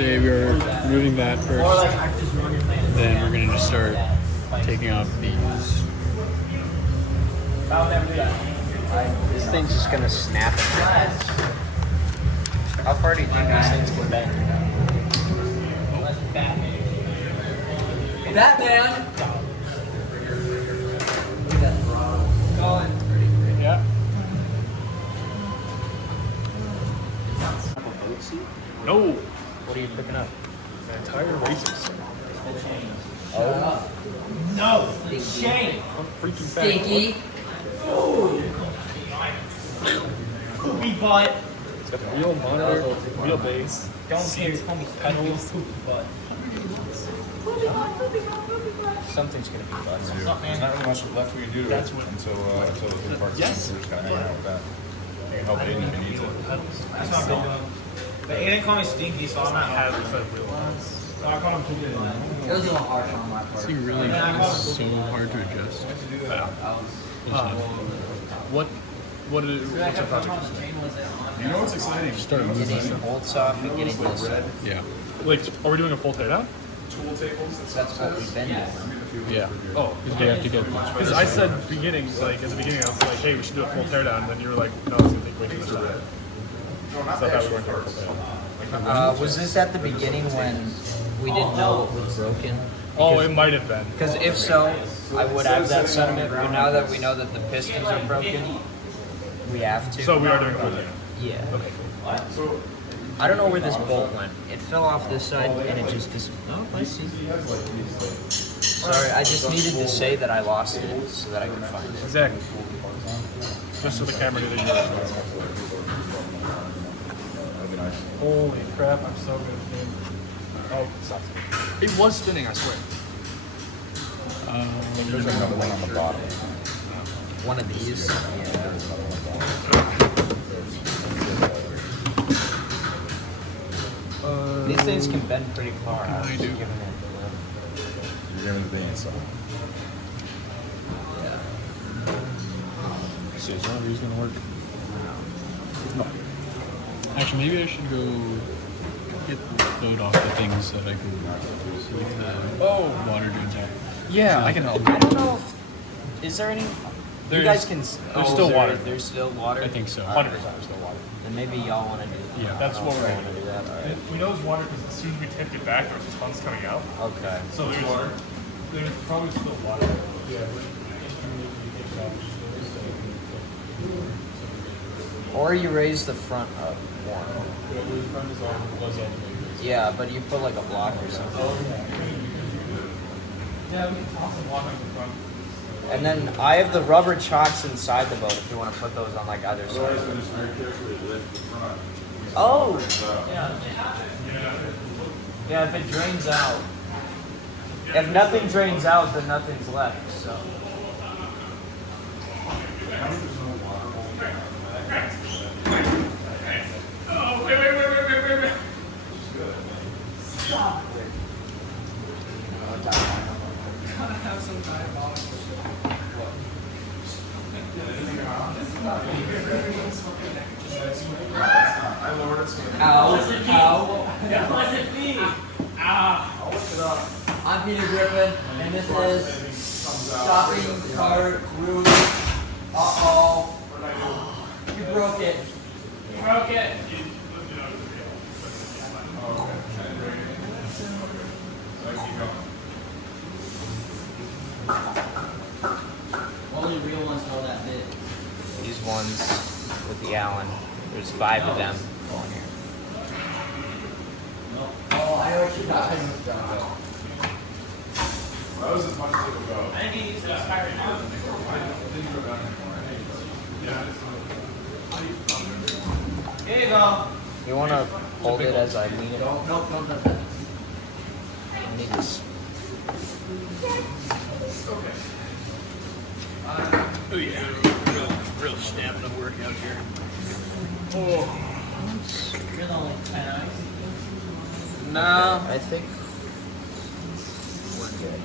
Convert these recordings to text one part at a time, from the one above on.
today we are removing that first. Then we're gonna just start taking off these. This thing's just gonna snap in my hands. How far do you think these things can bend? Batman! Yeah. No. What are you picking up? An entire racist. Oh. No! Shane! I'm freaking Stinky! Poopy butt! It's got the real monitor, real bass. Don't tell me pedals, poopy butt. Something's gonna be butts. What's up, There's man? not really much left we can do to That's it what- until the parts. Yes. We're just kind of hanging out with that. You can help Aiden if he needs it. That's not big. But he didn't call me stinky, so I'm not happy. No, I call him poopy butt. It was a little harsh on my part. It's really so hard to adjust. What is what's your project? You know what's exciting? Start moving. Getting bolts off and getting this. Yeah. Like, are we doing a full teardown? Tool tables. That's what we've been doing. Yeah. Oh, because they have to get. Because I said beginning, like at the beginning, I was like, hey, we should do a full teardown, and then you were like, no, it's gonna take way too much time. So I thought we weren't doing a full teardown. Was this at the beginning when we didn't know what was broken? Oh, it might have been. Because if so, I would have that sentiment. But now that we know that the pistons are broken, we have to. So we are doing a full teardown. Yeah. Okay. I don't know where this bolt went. It fell off this side and it just oh, I see. Sorry, I just needed to say that I lost it so that I could find it. Exactly. Just so the camera knew that you were responsible. Holy crap! I'm so good at this game. Oh, stop. It was spinning, I swear. There's another one on the bottom. One of these. These things can bend pretty far. What can I do? You're giving the beans. See, is one of these gonna work? No. Actually, maybe I should go get the load off the things that I can with the water drains out. Yeah, I can help. I don't know. Is there any? You guys can. There's still water. There's still water. I think so. All right. 100% there's still water. Then maybe y'all want to do that. Yeah, that's what we're going gonna to do. That. All right. We know it's water because as soon as we tipped it back, there was tons coming out. Okay. So there's water. There's probably still water. Yeah. Or you raise the front up more. Yeah, but you put like a block or something. Yeah, we can toss some water in the front. And then I have the rubber chocks inside the boat if you want to put those on like either side. Oh! Yeah, if it drains out. If nothing drains out, then nothing's left, so. Oh, wait. Stop it. Gotta have some diabolical Ow. That wasn't me. I'll look it up. I'm Peter Griffin, and this is Shopping Cart Roof. Uh-oh. You broke it. You broke it. Only real ones know that bit. These ones with the Allen, there's 5 of them on here. Oh, I know what you got. That was as much as it would go. I think he used to inspire now. Here you go. You want to hold it as I lean it? Nope, don't touch that. I need this. Oh yeah, real stamina workout here. Oh, You're the only 10 eyes. No, I think we're good.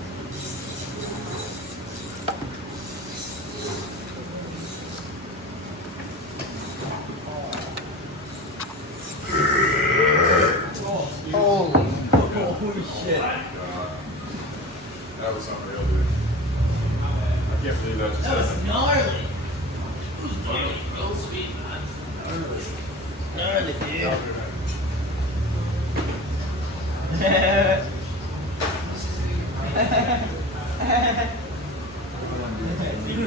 Holy That was unreal, dude. I can't believe that just happened. gnarly.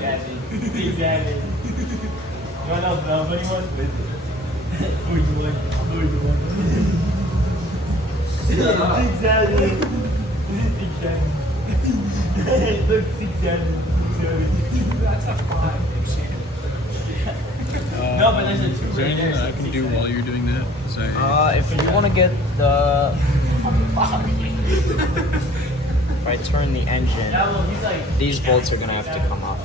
Exactly. You want to know the funny one? Who you want? Exactly. Look, exactly. That's a five. No, but there's a two. Is there anything that I can do while you're doing that? 'Cause If you want to get the, if I turn the engine, He's like, these bolts are gonna have to come off.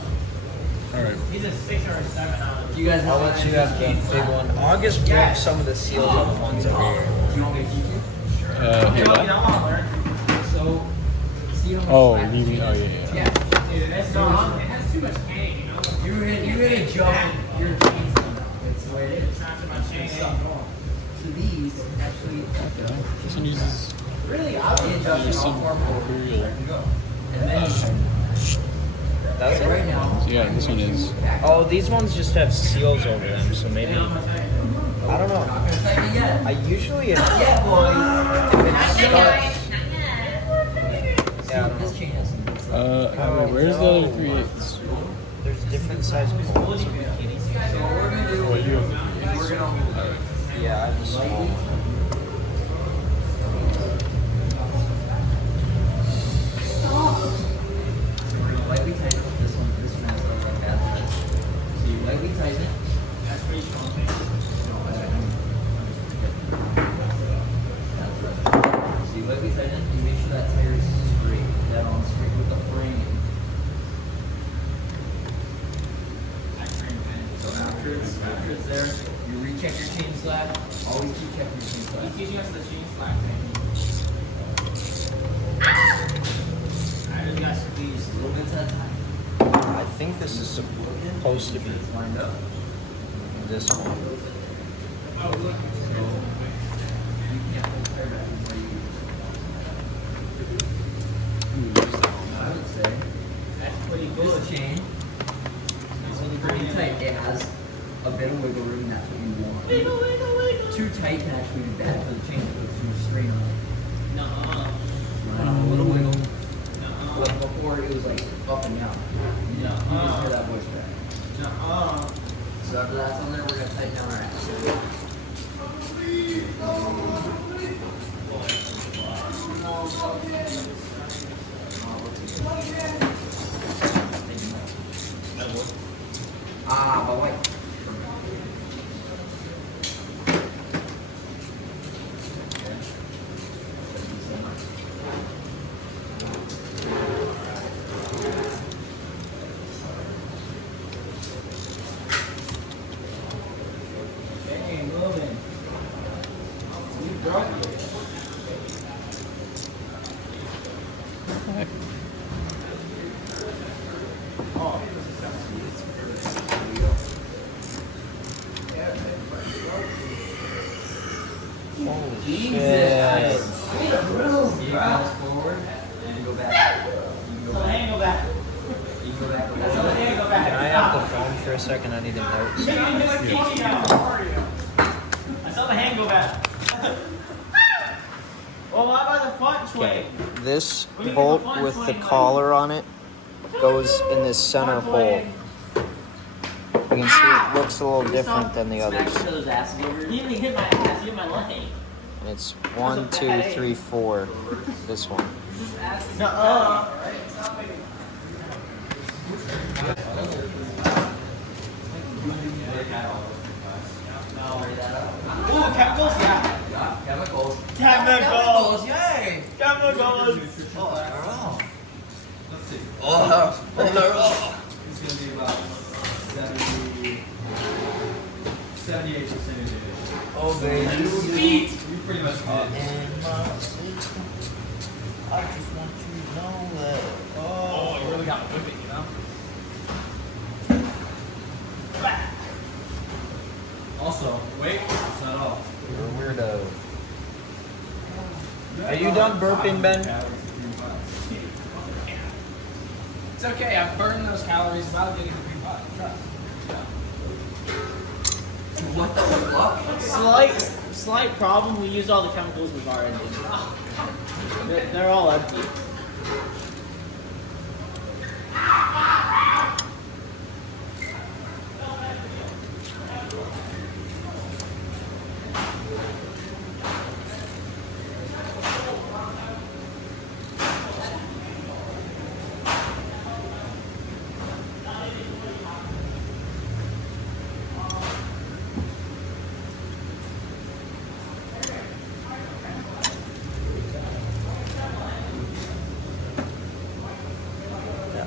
Alright. he's a 6 or a 7 out of. You guys know I'll let you have the big one. I'll just break some of the seals on the ones over here. you want me to teach you? Here, what? I want to learn. So, see how much Oh, slack you mean, oh yeah, yeah. Yeah. Dude, that's no, it has too much hang, you know? You hit a jump, your chain's done. It's the way it is. It's not too much hang. So these actually This one uses really adjust in all some four modes. imperial. And then That's it. right now, So yeah, this one is. Oh, these ones just have seals over them, so maybe. I don't know. not gonna tighten it yet. I usually, if Yeah, boys. it starts. Yeah, I don't This know. chain has some. Where's the other 3/8? There's different size bolts. So what we're gonna do Oh, you have the is 3/8. we're gonna Yeah, I have the small one. lightly tighten up this one. This one has stuff like that. So you lightly tighten it. That's pretty strong. So you lightly tighten it. You make sure that tire is straight, dead on straight with the frame. So after it's there, you recheck your chain slack. Always keep checking your chain slack. He's teaching us the chain slack thing. I just got squeezed. A little bit at a time. I think this is supposed to be It's lined up. this one. Oh, look. You can't pull the tire back before you I would say That's pretty good. this chain is pretty tight. It has a bit of wiggle room, and that's what you want. Wiggle, wiggle, wiggle. Too tight can actually be bad for the chain. It puts too much strain on it. Nuh-uh. You want a little wiggle. Nuh-uh. Like before it was like up and down. You just hear that voice back. Nuh-uh. So after that's on there, we're gonna tighten down our axle. Ah, but wait. Hey, moving. You broke it. Oh. Holy Jesus. shit. You bounce forward and go back. You can go So the back. hang go back. You can go back. So the hang go back. Can I have the phone for a second? I need the notes. You can just teach you how hard you are. I saw the hang go back. Well, what about the front Okay, swing? this bolt with the collar on it goes in this center hole. You can see it looks a little different than the Smack others. each other's asses over. He didn't even hit my ass, he hit my leg. And it's 1, 2, 3, 4. This one. Nuh-uh. Ooh, chemicals? Yeah. Yeah, chemicals. Chemicals! Yay! Chemicals! Oh, they're all. Let's see. Oh, they're all. It's going to be about 78% Oh, baby. Sweet! We pretty much did it. I just want you to know that. Oh, you really got to whip it, you know? Also, wait, it's not all. You're a weirdo. Are you done burping, Ben? It's okay. I've burned those calories without getting the free pot. Trust. What the fuck? Slight problem. We used all the chemicals with our engine. They're all empty.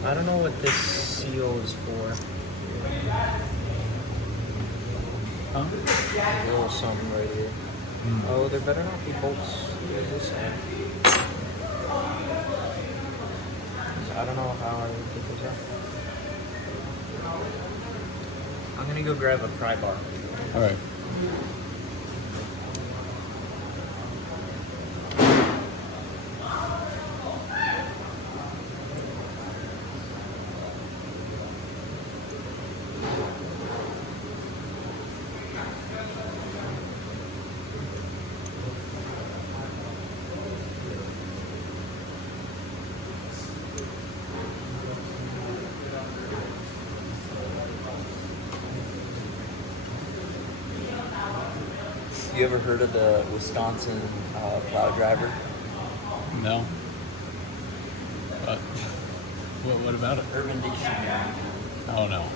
I don't know what this seal is for. Huh? There's a little something right here. Oh, there better not be bolts this end. I don't know how I would get those out. I'm gonna go grab a pry bar. All right. You ever heard of the Wisconsin plow driver? No. What about it? Urban Dictionary. Oh no.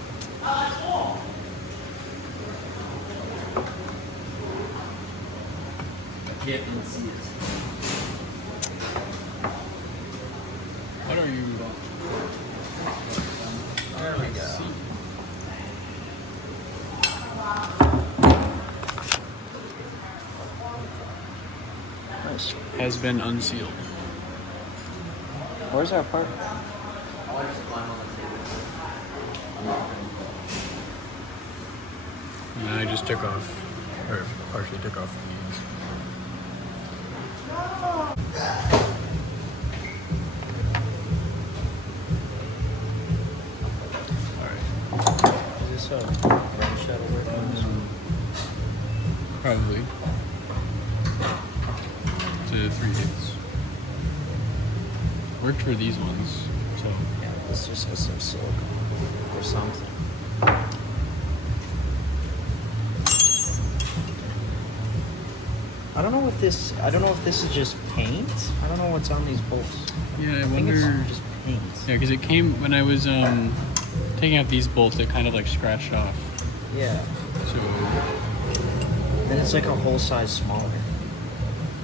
Can't even see it. What are you? There we go. Nice. Has been unsealed. Where's our part? I'll just climb on the table. And I just took off, or partially took off these. Alright. Is this a wrench that'll work on this one? Probably. To 3/8. Worked for these ones, so. Yeah, this just has some silicone or something. I don't know if this is just paint. I don't know what's on these bolts. Yeah, I think it's wonder. just paint. Yeah, because it came when I was taking out these bolts. It kind of like scratched off. Yeah. So Then it's like a whole size smaller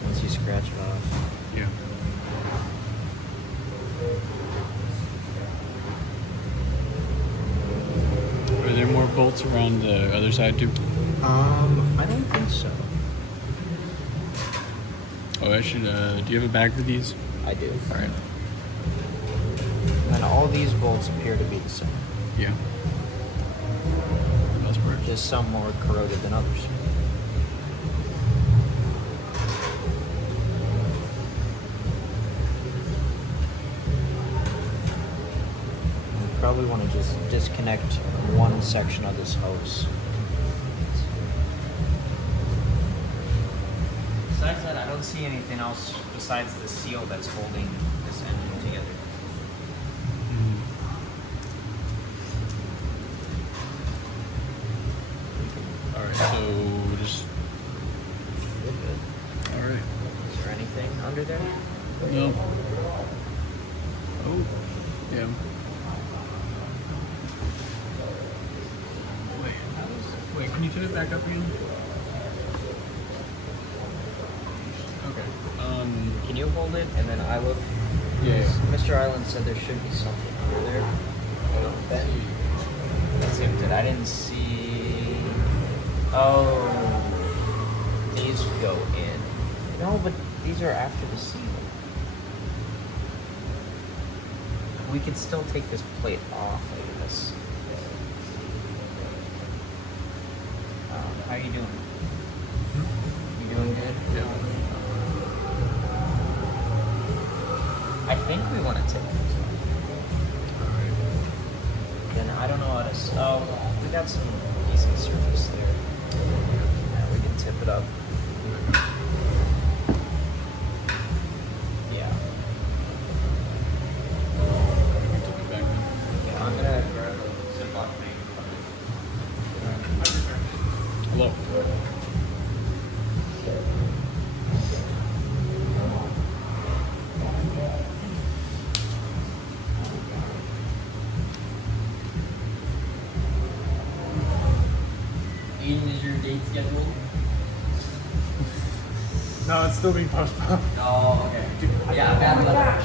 once you scratch it off. yeah. Are there more bolts around the other side too? I don't think so. Oh, I should. Do you have a bag for these? I do. All right. And all these bolts appear to be the same. Yeah. That's part. Just some more corroded than others. You probably want to just disconnect one section of this hose. Besides that, I don't see anything else besides the seal that's holding this engine together. All right. So just. Feel good. All right. Is there anything under there? No. Oh. Yeah. Wait. Can you turn it back up again? Okay. Can you hold it and then I look? Yeah. Mr. Island said there should be something under there. Ben? That's him. I didn't see. Oh, these go in. No, but these are after the seal. We could still take this plate off, I guess. How are you doing? You doing good? Yeah. I think we want to take this off. All right. We got some decent surface there. Yeah, we can tip it up. Yeah. Yeah, I'm gonna grab a Ziploc bag. Hello. Aiden, is your date scheduled? No, it's still being postponed. Oh, okay. Yeah, bad luck.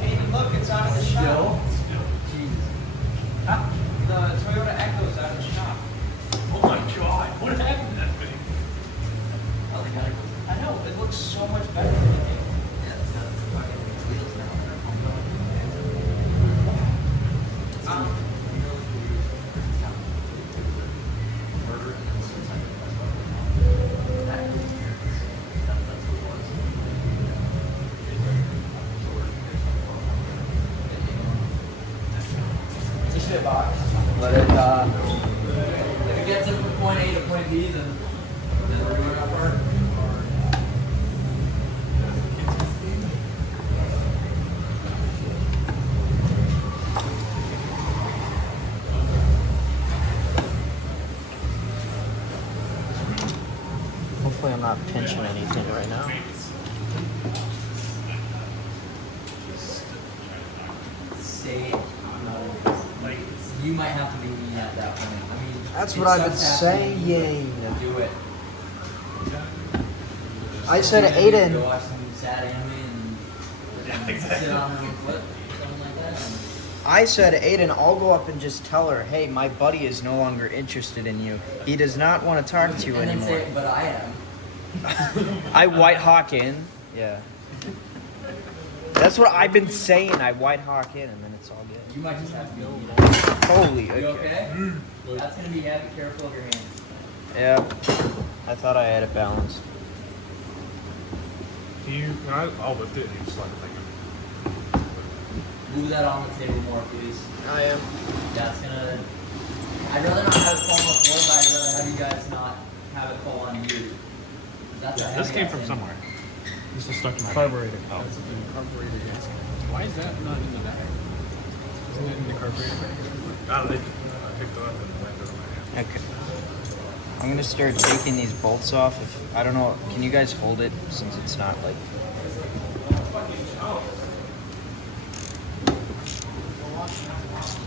Hey, look, it's out of the shop. Jesus. Huh? The Toyota Echo is out of the shop. Oh my god, what happened to that thing? Oh, they got it. I know, it looks so much better than it did. Yeah, it's got fucking wheels now. It's a shit box. But if it gets it from point A to point B, then we're doing our part. Hopefully I'm not pinching anything right now. Say like you might have to be me at that point. I mean, That's it what I've been sucks having saying. to Do it. I said Go Aiden. watch some sad anime and sit on her foot, something like that. I said, Aiden, I'll go up and just tell her, hey, my buddy is no longer interested in you. He does not want to talk to you And then anymore. say, but I am. I white hawk in. Yeah. That's what I've been saying. I white hawk in, and then it's all good. You might just have to be. Holy. You okay? That's gonna be heavy. Careful of your hands. Yeah. I thought I had it balanced. I'll lift it and you just let it think. Move that on the table more, please. I am. That's gonna. I'd rather not have it fall on the floor, but I'd rather have you guys not have it fall on you. That's a This heavy came ass from thing. somewhere. This is stuck in my Carburetor. Oh. That's the carburetor gasket. Why is that not in the bag? Isn't it in the carburetor bag? I picked it up and landed on my hand. Okay. I'm gonna start taking these bolts off. I don't know. Can you guys hold it since it's not like.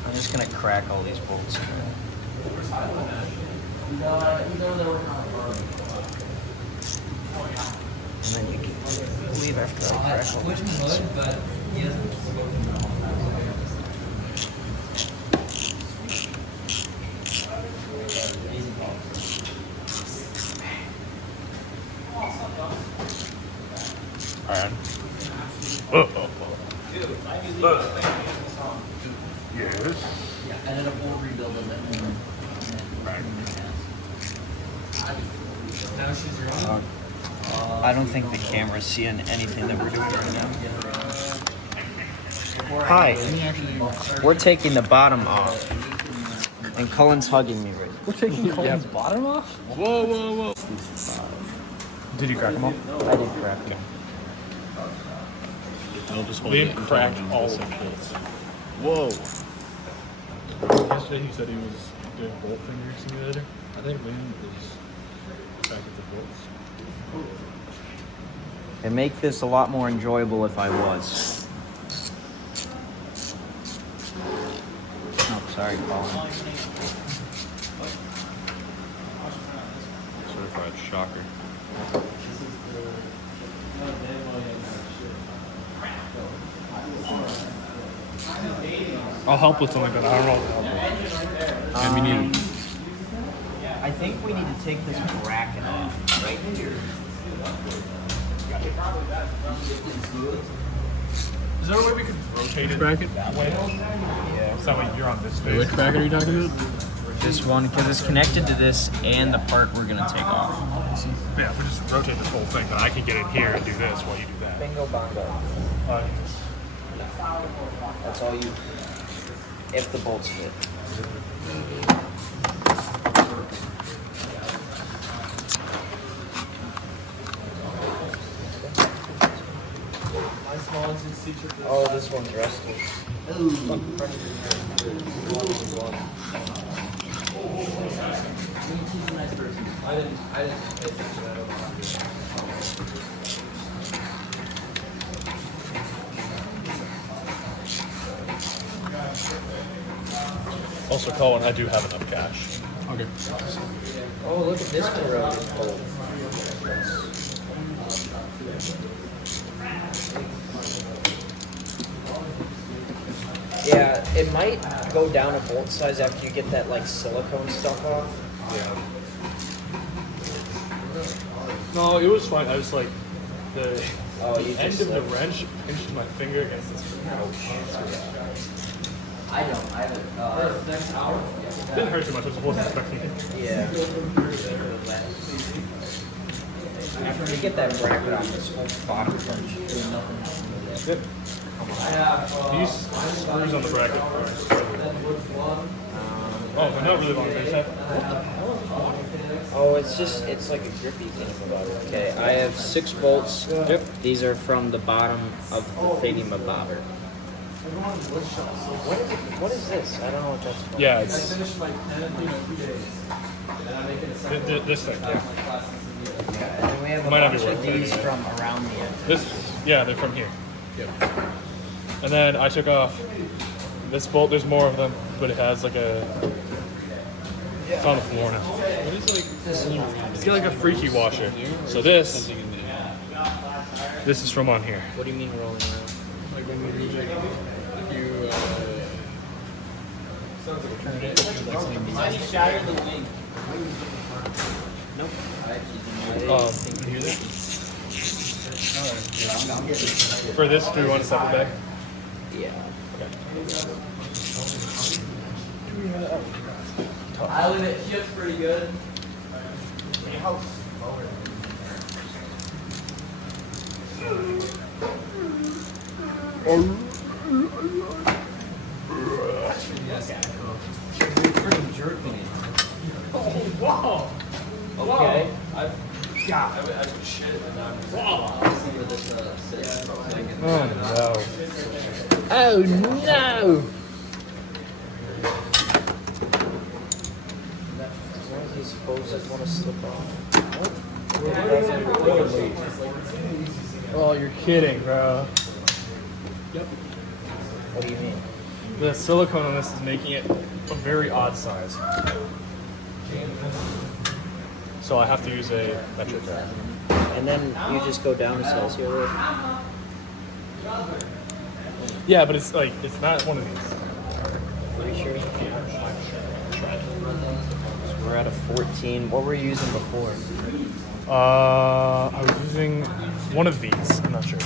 I'm just gonna crack all these bolts in there. He's over there working on the car. And then you can leave after I crack all Which these. one would, but he hasn't spoken to all Easy ball. Alright. Yes. Yeah, and then a full rebuild of it. Right. Now she's your own. I don't think the camera's seeing anything that we're doing right now. Hi. We're taking the bottom off. And Cullen's hugging me right now. We're taking Colin's bottom off? Whoa, whoa, whoa. Did you crack them all? I did crack them. I'll just hold Liam it until cracked I'm all done of with the this. bolts. Whoa. Yesterday he said he was doing bolt finger simulator. I think Liam is back at the bolts. It'd make this a lot more enjoyable if I was. Oh, sorry, Colin. Certified shocker. I'll help with something, but I don't know what to help with. And we need I think we need to take this bracket off right here. Is there a way we could rotate it bracket? that way? Yeah. So that way you're on this face. Which bracket are you talking about? This one, because it's connected to this and the part we're gonna take off. Yeah, if we just rotate this whole thing, then I can get in here and do this while you do that. Bingo bongo. That's all you. If the bolts fit. Oh, this one's rusty. He's a nice person. I didn't pay attention. I don't know. Also, Colin, I do have enough cash. Okay. Oh, look at this corroded bolt. Yeah, it might go down a bolt size after you get that like silicone stuff off. Yeah. No, it was fine. I was like, the Oh, you end just of the slipped. wrench pinched my finger against this. I don't. I haven't. Next hour. It didn't hurt too much. I just wasn't expecting it. Yeah. After you get that bracket off, this whole bottom punch. Yep. These screws on the bracket are oh, they're not really long. They just have Oh, it's like a grippy thing about it. Okay, I have 6 bolts. Yep. These are from the bottom of the thingamabobber. What is this? I don't know what that's called. yeah, I it's finished my 10 in 2 days. And I'm making a second this thing. Yeah. And then we have a Might not be bunch of worth it these anyway. from around the end. This, yeah, they're from here. Yep. And then I took off this bolt. There's more of them, but it has like a. It's on the floor now. What is like It's got like a freaky washer. So this is from on here. What do you mean rolling around? like when you if you turn it, it's like something I shattered the link. Nope. you hear that? Alright. For this, do we want a separate bag? Yeah. Island, it ships pretty good. freaking jerking it. Okay. I took shit and I'm just I'll see where this sits. Oh no! Why is he supposed to want to slip off? Oh, you're kidding, bro. What do you mean? The silicone on this is making it a very odd size. So I have to use a metric rack. And then you just go down a size here. Look. Yeah, but it's like, it's not one of these. Pretty sure. So we're at a 14. What were you using before? I was using one of these. I'm not sure.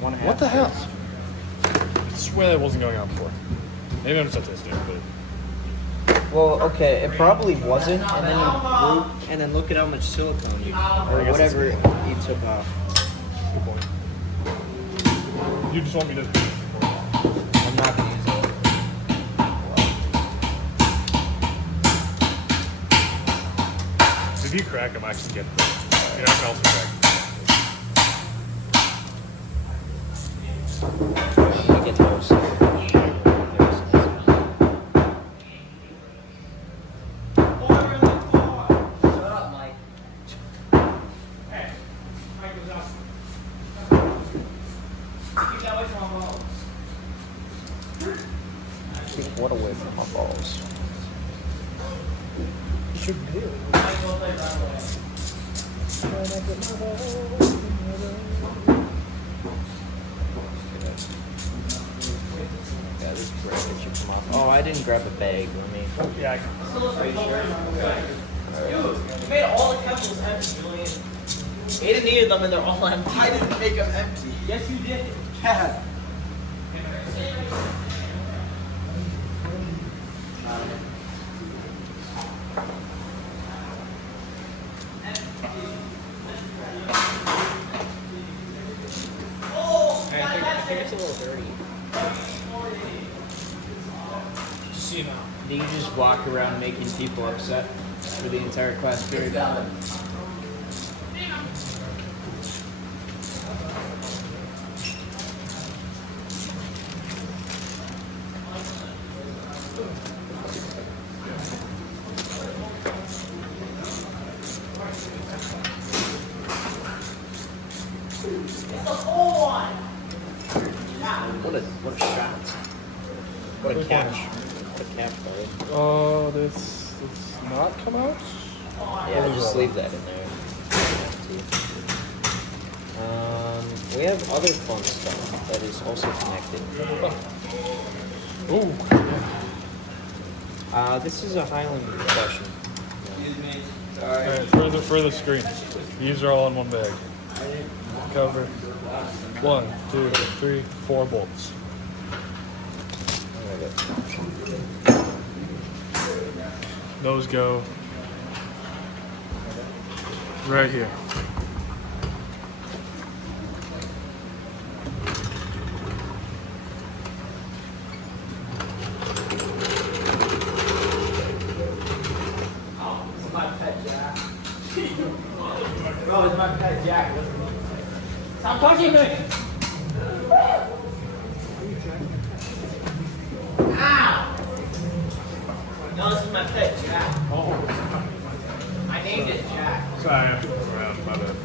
1.5. What the hell? I swear that wasn't going on before. Maybe I'm just autistic, but. Well, okay, it probably wasn't, and then you blew, and then look at how much silicone you, or whatever you took off. Good point. You just want me to. I'm not gonna use it. If you crack them, I can get them. You know, I can also crack them. You get those. Shut up, Mike. Keep what away from my balls. Yeah, this bracket should come off. Oh, I didn't grab a bag. Let me. Yeah, I can. Are you sure? You made all the chemicals empty, Julian. Aiden needed them and they're all empty. I didn't make them empty. Yes, you did. Yeah. I think it's a little dirty. see now. Do you just walk around making people upset for the entire class period? What a shot. What a catch. What a catch, buddy. This does not come out? Yeah, just leave that in there. We have other fun stuff that is also connected. This is a Highland question. Excuse me. Alright, for the screen. These are all in one bag. Cover. 1, 2, 3, 4 bolts. Those go right here. This is my pet Jack. Bro, it's my pet Jack. Stop touching me! Ow! No, this is my pet Jack. I named it Jack. Sorry, I have to move around, my bad.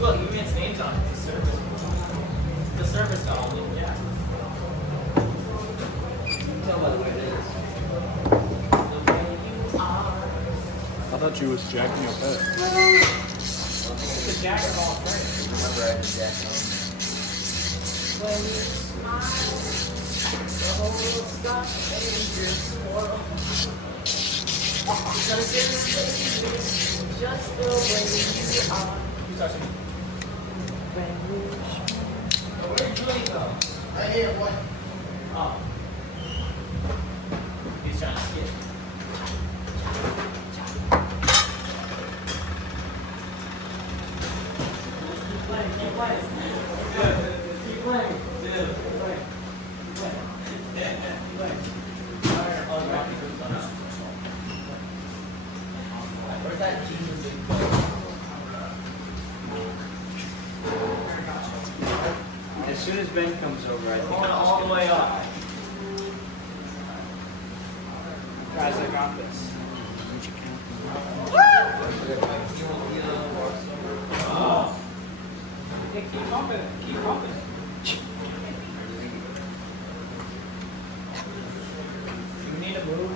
Look, even its name's on it. It's a service. It's a service dog named Jack. Tell by the way it is. The way you are. I thought you was jacking your pet. It's a Jack of all trades. Remember I had Jack on. When you smile, the whole sky changes for because it's just the way you are. Who's touching me? When you smile. Where are you doing though? Right here, what? Oh. He's trying to skip. Keep playing, keep playing. Good. Keep playing. Good. Keep playing. Keep playing. Keep playing. Oh, you're happy with that. Where's that Jesus big play? As soon as Ben comes over, I think Going I'm all the way up. Guys, I got this. Hey, keep pumping it. Keep pumping it. You need to move.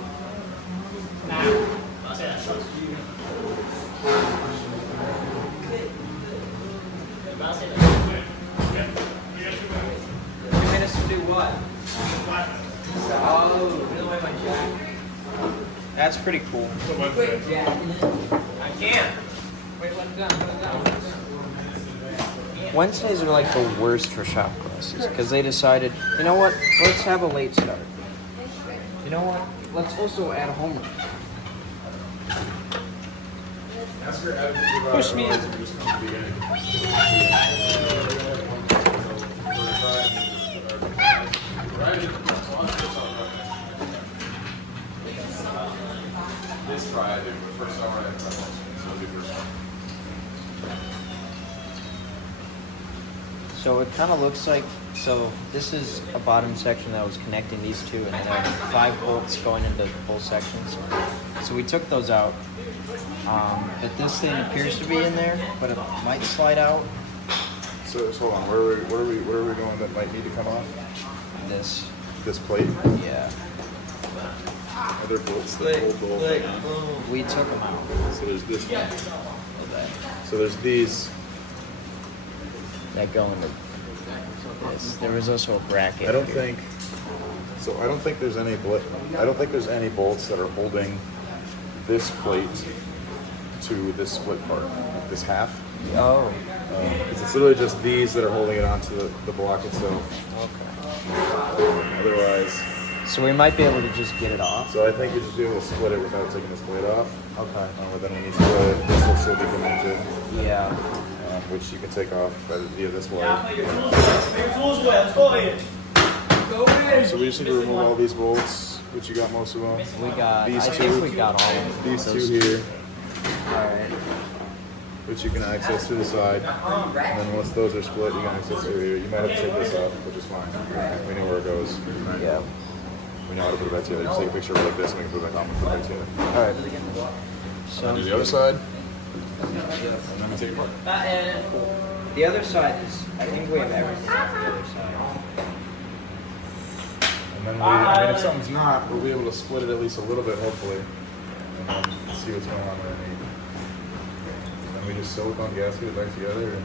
Nah. I'll say that sucks for you. I'll say that. 2 minutes to do what? Oh, get away my Jack. That's pretty cool. Quick, Jack. I can't. Wait, let it down, let it down. Wednesdays are like the worst for shop classes because they decided, you know what, let's have a late start. You know what, let's also add homework. Push me. This try I did, but first hour I had so I'll do first one. So it kind of looks like, so this is a bottom section that was connecting these two, and then 5 bolts going into both sections. So we took those out, but this thing appears to be in there, but it might slide out. So hold on, where are we going that might need to come off? This plate? Yeah, Are there bolts that hold the whole thing on? we took them out. So there's this one. So there's these. That go into this. There was also a bracket. I don't think there's any I don't think there's any bolts that are holding this plate to this split part, this half. Oh, Because it's literally just these that are holding it onto the block itself. okay. Otherwise, So we might be able to just get it off. so I think you just be able to split it without taking this plate off. Okay. But then when you split it, this will still be connected, Yeah. which you can take off via this wire. Yeah, put your tools away. Put your tools away. Let's go here. So we just need to remove all these bolts, which you got most of them. We got. These I two. think we got all of them. These two here, Alright. which you can access through the side. And then once those are split, you can access through here. You might have to take this up, which is fine. We know where it goes. Yeah. We know how to put it back together. Just take a picture of it like this and we can put it back on and put it back together. Alright. So do the other side. And then we take it apart. The other side is. I think we have everything on the other side. And then I mean, if something's not, we'll be able to split it at least a little bit, hopefully, and then see what's going on underneath. And we just silicone gasket it back together and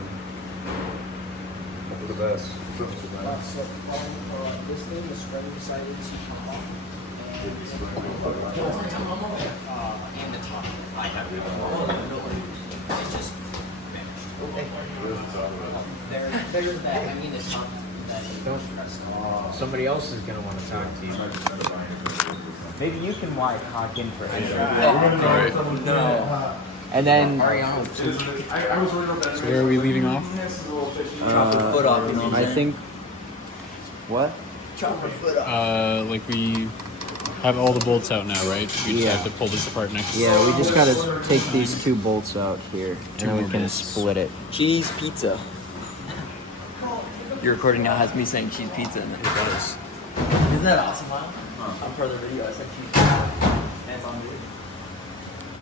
hope for the best. So this thing is spring decided to come off. And the top. I have it. It just there's that. I mean the top. Somebody else is gonna want to talk to you. Maybe you can hawk in for him. No. And then So where are we leaving off? Chop her foot off, you know what I'm I saying? think what? Chop her foot off. Like we have all the bolts out now, right? We just Yeah. have to pull this apart next. Yeah, we just gotta take these two bolts out here, Two and then we more can bolts. split it. Cheese pizza. Your recording now has me saying cheese pizza in it. It does. Isn't that awesome, Lyle? I'm part of the video. I said cheese pizza. Hands on, dude.